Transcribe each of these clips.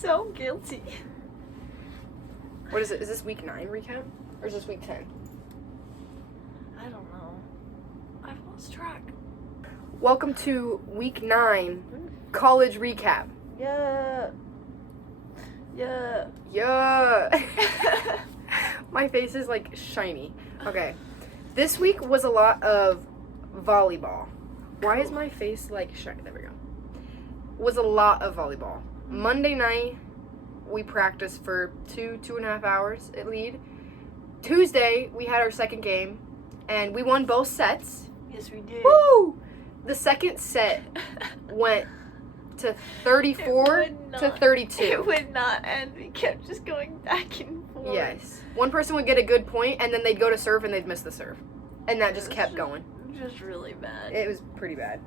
so guilty. What is it? Is this week 9 recap? Or is this week 10? I don't know. I've lost track. Welcome to week 9 college recap. Yeah. Yeah. My face is like shiny. Okay. This week was a lot of volleyball. Why is my face like shiny? There we go. Was a lot of volleyball. Monday night, we practiced for 2.5 hours at lead. Tuesday, we had our second game, and we won both sets. Yes, we did. Woo! The second set went to 34 to 32. It would not end. We kept just going back and forth. Yes. One person would get a good point, and then they'd go to serve, and they'd miss the serve. And that just kept going. Just really bad. It was pretty bad.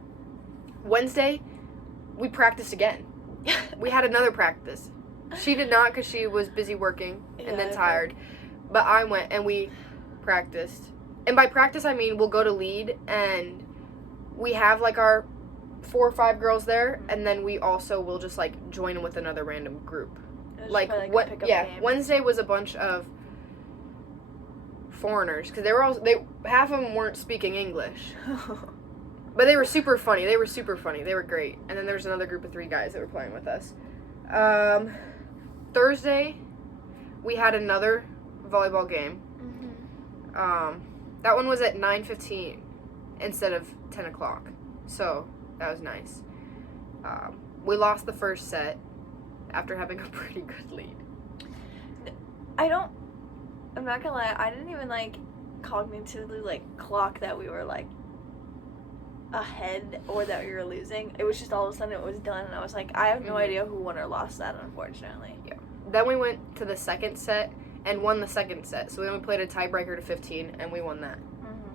Wednesday, we practiced again. We had another practice. She did not because she was busy working and then tired. But I went and we practiced. And by practice, I mean we'll go to lead and we have like our 4 or 5 girls there. And then we also will just like join with another random group. Like what? Yeah, game. Wednesday was a bunch of foreigners because half of them weren't speaking English. But they were super funny. They were great. And then there was another group of 3 guys that were playing with us. Thursday, we had another volleyball game. That one was at 9:15 instead of 10 o'clock. So that was nice. We lost the first set after having a pretty good lead. I'm not gonna lie, I didn't even like cognitively like clock that we were like ahead or that we were losing. It was just all of a sudden it was done and I was like, I have no idea who won or lost that, unfortunately. Yeah. Then we went to the second set and won the second set. So then we played a tiebreaker to 15 and we won that.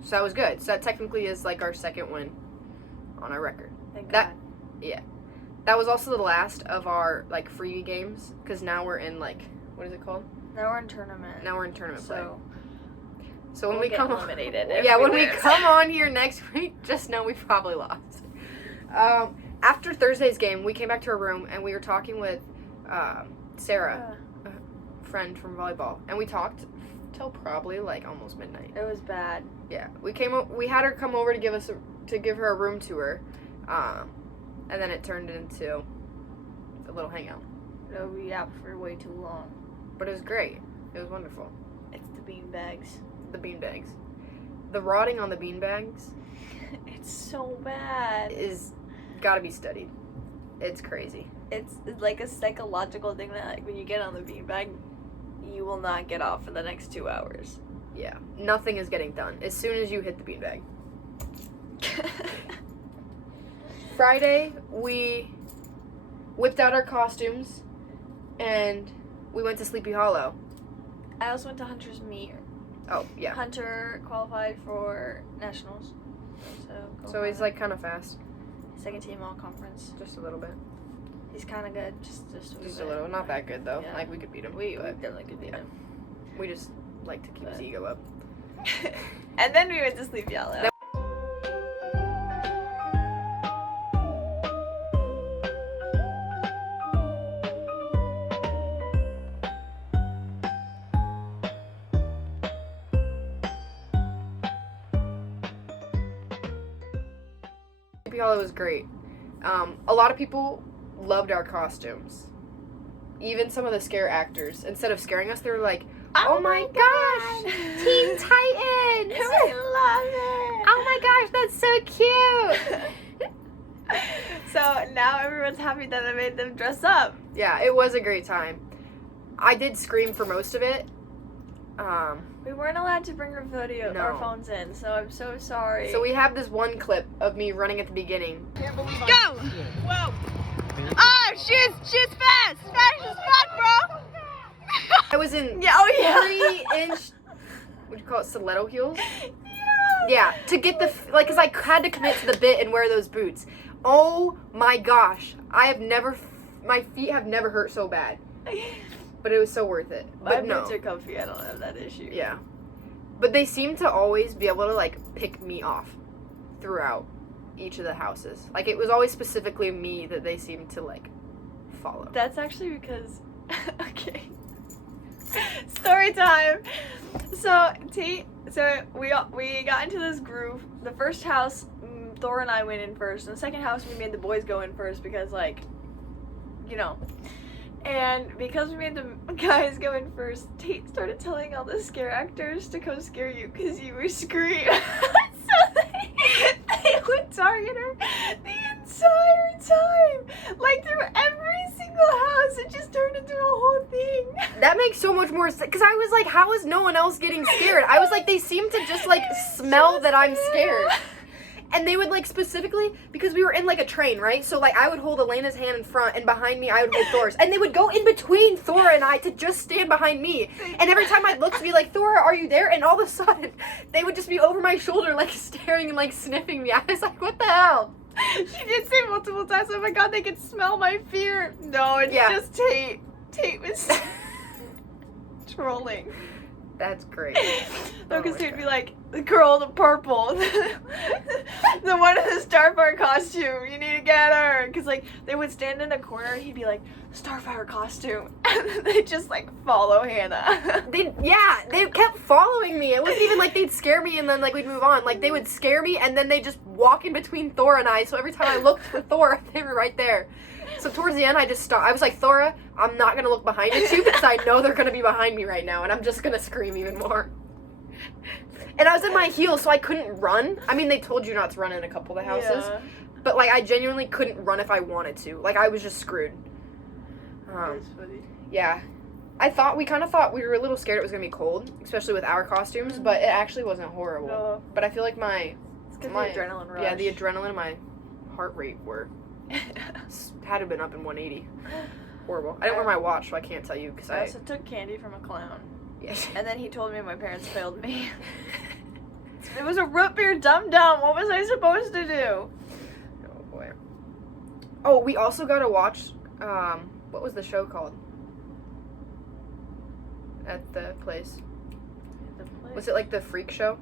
So that was good. So that technically is like our second win on our record. Thank God. Yeah. That was also the last of our like free games because now we're in like, what is it called? Now we're in tournament. play. So when we come eliminated, when we come on here next week, just know we probably lost. After Thursday's game, we came back to our room and we were talking with Sarah, a friend from volleyball, and we talked till probably like almost midnight. It was bad. Yeah, we had her come over to give her a room tour, and then it turned into a little hangout. No, we out for way too long. But it was great. It was wonderful. It's the beanbags. The beanbags. The rotting on the beanbags. It's so bad. Is gotta be studied. It's crazy. It's like a psychological thing that like when you get on the beanbag, you will not get off for the next 2 hours. Yeah. Nothing is getting done as soon as you hit the beanbag. Friday, we whipped out our costumes and we went to Sleepy Hollow. I also went to Hunter's meet. Oh, yeah. Hunter qualified for nationals. So he's like kind of fast. Second team all conference. Just a little bit. He's kind of good. Just a little. Not that good though. Yeah. Like we could beat him. We definitely could beat him. We just like to keep his ego up. And then we went to Sleepy Hollow. Sleepy Hollow was great. A lot of people loved our costumes. Even some of the scare actors. Instead of scaring us, they were like, oh my gosh, Teen Titans! I love it! Oh my gosh, that's so cute! So now everyone's happy that I made them dress up. Yeah, it was a great time. I did scream for most of it. We weren't allowed to bring our phones in, so I'm so sorry. So we have this one clip of me running at the beginning. Go! Whoa! Oh, she's fast! Fast as fuck, bro! I was in 3-inch, what do you call it, stiletto heels? Yeah, to get because I had to commit to the bit and wear those boots. Oh my gosh, my feet have never hurt so bad. But it was so worth it. My boots are comfy, I don't have that issue. Yeah. But they seem to always be able to, like, pick me off throughout each of the houses. Like, it was always specifically me that they seemed to, like, follow. That's actually because, okay. Story time. So we got into this groove. The first house, Thor and I went in first, and the second house we made the boys go in first because, like, you know. And because we made the guys go in first, Tate started telling all the scare actors to come scare you because you were screaming. So they would target her the entire time. Like, through every single house, it just turned into a whole thing. That makes so much more sense, because I was like, how is no one else getting scared? I was like, they seem to just, like, smell that I'm scared. And they would, like, specifically, because we were in, like, a train, right? So, like, I would hold Elena's hand in front, and behind me, I would hold Thor's. And they would go in between Thor and I to just stand behind me. And every time I'd look to be like, Thor, are you there? And all of a sudden, they would just be over my shoulder, like, staring and, like, sniffing me. I was like, what the hell? She did say multiple times, oh my god, they could smell my fear. No, it's just Tate. Tate was trolling. That's great. No, because he'd be like, the girl in the purple. The one in the Starfire costume. You need to get her. Because, like, they would stand in a corner and he'd be like, Starfire costume. And then they'd just, like, follow Hannah. They kept following me. It wasn't even like they'd scare me and then, like, we'd move on. Like, they would scare me and then they'd just walk in between Thor and I. So every time I looked for Thor, they were right there. So towards the end, I just stopped. I was like, Thora, I'm not going to look behind you too because I know they're going to be behind me right now and I'm just going to scream even more. And I was in my heels, so I couldn't run. I mean, they told you not to run in a couple of the houses. Yeah. But, like, I genuinely couldn't run if I wanted to. Like, I was just screwed. That's funny. Yeah. We kind of thought we were a little scared it was going to be cold, especially with our costumes, but it actually wasn't horrible. No. But I feel like It's because the adrenaline rush. Yeah, the adrenaline and my heart rate had to have been up in 180. Horrible. I didn't wear my watch, so I can't tell you because I also took candy from a clown. Yes. And then he told me my parents failed me. It was a root beer dum-dum. What was I supposed to do? Oh, boy. Oh, we also got to watch, what was the show called? At the place. Was it, like, the Freak Show?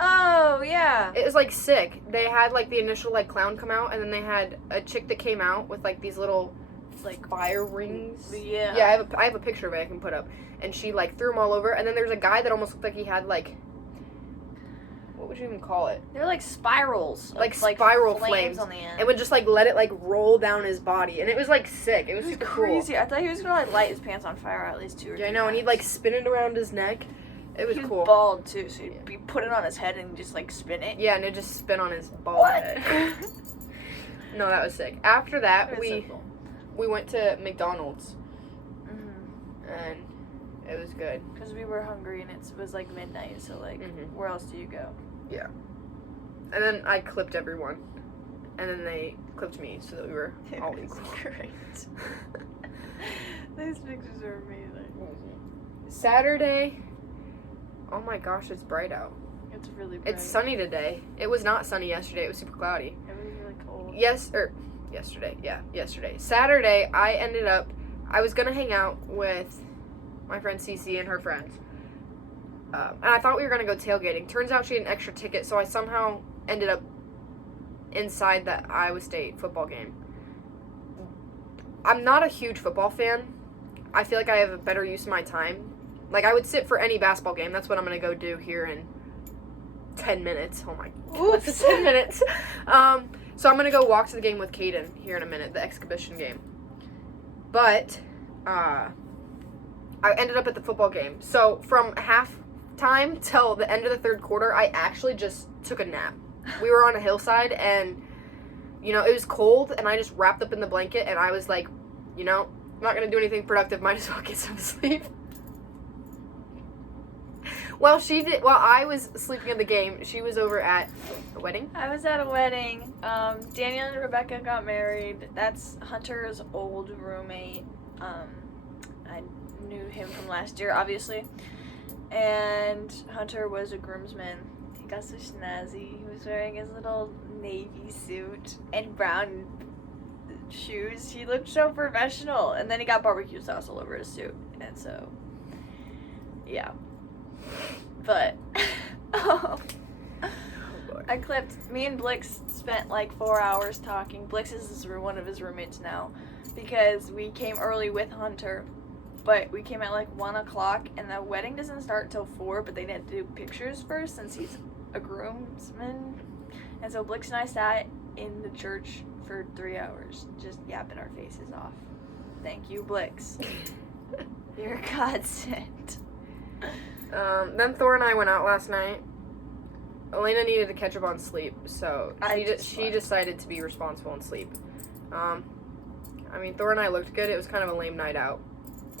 Oh, yeah. It was, like, sick. They had, like, the initial, like, clown come out, and then they had a chick that came out with, like, these little, like, fire rings. Yeah. Yeah, I have a picture of it I can put up. And she, like, threw them all over, and then there was a guy that almost looked like he had, like, what would you even call it? They're like spirals. Like spiral flames on the end. And would just, like, let it, like, roll down his body. And it was, like, sick. It was super crazy. cool. I thought he was going to, like, light his pants on fire at least 2 or 3 Yeah, I know, and he'd, like, spin it around his neck. It was cool. He was bald, too, so he'd be put it on his head and just, like, spin it. Yeah, and it'd just spin on his bald head. No, that was sick. After that, we went to McDonald's. Mm-hmm. And it was good. Because we were hungry and it was, like, midnight, so, like, where else do you go? Yeah. And then I clipped everyone. And then they clipped me so that we were all equal. Great. These pictures are amazing. Saturday. Oh my gosh, it's bright out. It's really bright. It's sunny today. It was not sunny yesterday. It was super cloudy. It was really cold. Yesterday. Yeah, yesterday. Saturday, I was going to hang out with my friend Cece and her friends. And I thought we were going to go tailgating. Turns out she had an extra ticket, so I somehow ended up inside the Iowa State football game. I'm not a huge football fan. I feel like I have a better use of my time. Like, I would sit for any basketball game. That's what I'm going to go do here in 10 minutes. Oh, my God. 10 minutes. So I'm going to go walk to the game with Caden here in a minute, the exhibition game. But I ended up at the football game. So from halftime till the end of the third quarter, I actually just took a nap. We were on a hillside, and, you know, it was cold, and I just wrapped up in the blanket, and I was like, you know, I'm not going to do anything productive. Might as well get some sleep. While I was sleeping in the game, she was over at a wedding. I was at a wedding. Daniel and Rebecca got married. That's Hunter's old roommate. I knew him from last year, obviously. And Hunter was a groomsman. He got so snazzy. He was wearing his little navy suit and brown shoes. He looked so professional. And then he got barbecue sauce all over his suit. And so, yeah. But, oh boy. I clipped. Me and Blix spent like 4 hours talking. Blix is one of his roommates now, because we came early with Hunter, but we came at like 1 o'clock, and the wedding doesn't start till 4. But they had to do pictures first since he's a groomsman, and so Blix and I sat in the church for 3 hours, just yapping our faces off. Thank you, Blix. You're a godsend. Then Thor and I went out last night. Elena needed to catch up on sleep, so she decided to be responsible and sleep. I mean, Thor and I looked good. It was kind of a lame night out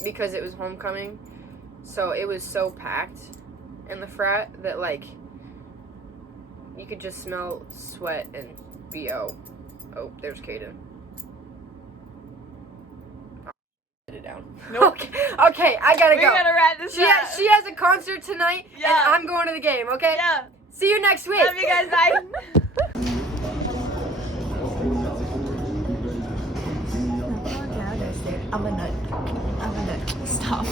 because it was homecoming, so it was so packed in the frat that, like, you could just smell sweat and BO. Oh, there's Kaden. Put it down. Nope. Okay, I gotta go. We gotta wrap this up. She has a concert tonight, Yeah. and I'm going to the game, okay? Yeah. See you next week. Love you guys. Bye. I'm a nut. Stop.